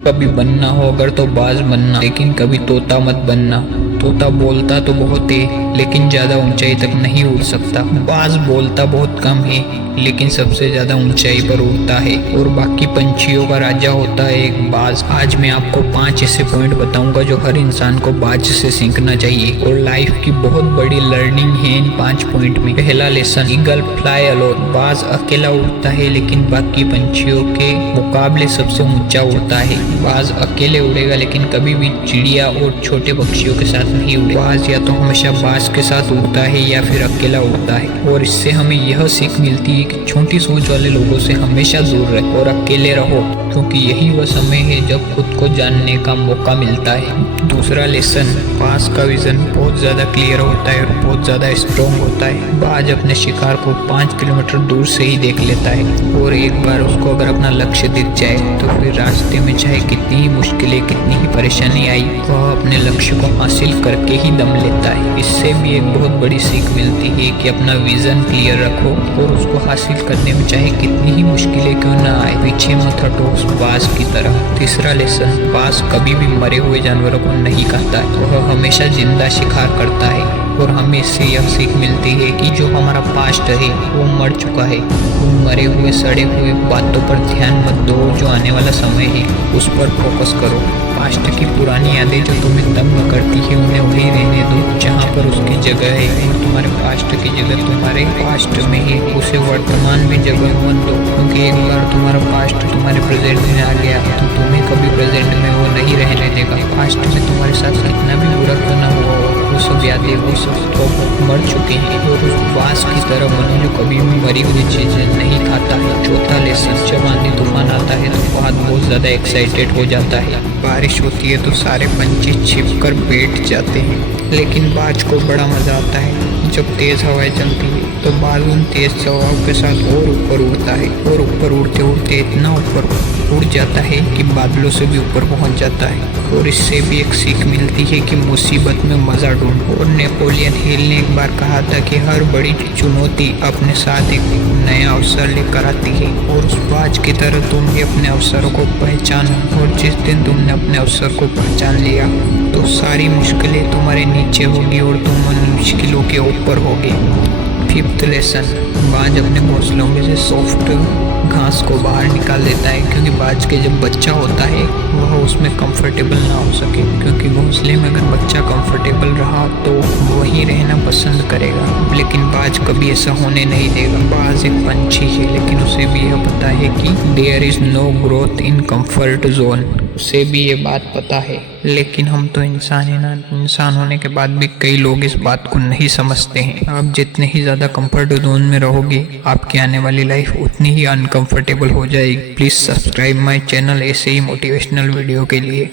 कभी बनना हो अगर तो बाज बनना, लेकिन कभी तोता मत बनना। तोता बोलता तो बहुत है लेकिन ज्यादा ऊंचाई तक नहीं उड़ सकता। बाज बोलता बहुत कम है लेकिन सबसे ज्यादा ऊंचाई पर उड़ता है और बाकी पंछियों का राजा होता है एक बाज। आज मैं आपको 5 ऐसे पॉइंट बताऊंगा जो हर इंसान को बाज से सीखना चाहिए और लाइफ की बहुत बड़ी लर्निंग है इन 5 पॉइंट में। पहला लेसन, ईगल फ्लाई अलोन। बाज अकेला उड़ता है लेकिन बाकी पंछियों के मुकाबले सबसे ऊंचा उड़ता है। बाज अकेले उड़ेगा लेकिन कभी भी चिड़िया और छोटे पक्षियों के साथ नहीं उड़ेगा। बाज या तो हमेशा बाज के साथ उड़ता है या फिर अकेला उड़ता है और इससे हमें यह सीख मिलती है कि छोटी सोच वाले लोगों से हमेशा दूर रहो और अकेले रहो, क्योंकि यही वह समय है जब खुद को जानने का मौका मिलता है। दूसरा लेसन, बाज का विजन बहुत ज्यादा क्लियर होता है और बहुत ज्यादा स्ट्रॉन्ग होता है। बाज अपने शिकार को 5 किलोमीटर दूर से ही देख लेता है और एक बार उसको अगर अपना लक्ष्य दिख जाए तो फिर रास्ते में चाहे कितनी ही मुश्किलें कितनी ही परेशानी आई वह अपने लक्ष्य को हासिल करके ही दम लेता है। इससे भी एक बहुत बड़ी सीख मिलती है कि अपना विजन क्लियर रखो और उसको हासिल करने में चाहे कितनी ही मुश्किलें क्यों ना आए पीछे मत हटो बाज की तरह। तीसरा लेसन, बाज कभी भी मरे हुए जानवरों को नहीं खाता है, वह हमेशा जिंदा शिकार करता है और हमें इससे यह सीख मिलती है कि जो हमारा पास्ट है वो मर चुका है। उन मरे हुए सड़े हुए बातों पर ध्यान मत दो, जो आने वाला समय है उस पर फोकस करो। पास्ट की पुरानी यादें जो तुम्हें तंग करती है उन्हें वहीं रहने दो जहाँ पर उसकी जगह है और तुम्हारे पास्ट की जगह तुम्हारे पास्ट में है, उसे वर्तमान में जगह मत दो, क्योंकि एक बार तुम्हारा पास्ट तुम्हारे प्रेजेंट में आ गया तो तुम्हें कभी प्रेजेंट में वो नहीं रहने देगा। पास्ट में तुम्हारे साथ कितना भी बुरा क्यों ना हुआ हो वो सब यादें वो सब तो मर चुके हैं और उस बाज की तरह बनो जो कभी भी मरी हुई चीजें नहीं खाता है। चौथा लेसन, जब आंधी तूफान आता है तो बाज बहुत ज्यादा एक्साइटेड हो जाता है। बारिश होती है तो सारे पंछी छिप कर बैठ जाते हैं, लेकिन बाज को बड़ा मजा आता है जब तेज हवाएं चलती है तो बाज उन तेज हवाओं के साथ और ऊपर उड़ता है और ऊपर उड़ते उड़ते इतना ऊपर उड़ जाता है कि बादलों से भी ऊपर पहुंच जाता है और इससे भी एक सीख मिलती है कि मुसीबत में मजा ढूंढो। और नेपोलियन हिल ने एक बार कहा था कि हर बड़ी चुनौती अपने साथ एक नया अवसर लेकर आती है और उस बाज की तरह तुम भी अपने अवसरों को पहचानो और जिस दिन तुमने अपने अवसर को पहचान लिया तो सारी मुश्किलें तुम्हारे नीचे होगी और तुम उन मुश्किलों के ऊपर होगे। फिफ्थ लेसन, बाज अपने घोंसलों में से सॉफ्ट घास को बाहर निकाल देता है, क्योंकि बाज के जब बच्चा होता है वह उसमें कंफर्टेबल ना हो सके, क्योंकि घोंसले में अगर बच्चा कंफर्टेबल रहा तो वही रहना पसंद करेगा, लेकिन बाज कभी ऐसा होने नहीं देगा। बाज एक पंछी है लेकिन उसे भी यह पता है कि there is no growth in comfort zone, उसे भी ये बात पता है, लेकिन हम तो इंसान है ना। इंसान होने के बाद भी कई लोग इस बात को नहीं समझते हैं। आप जितने ही ज़्यादा कंफर्ट जोन में रहोगे आपकी आने वाली लाइफ उतनी ही अनकंफर्टेबल हो जाएगी। प्लीज़ सब्सक्राइब माय चैनल ऐसे ही मोटिवेशनल वीडियो के लिए।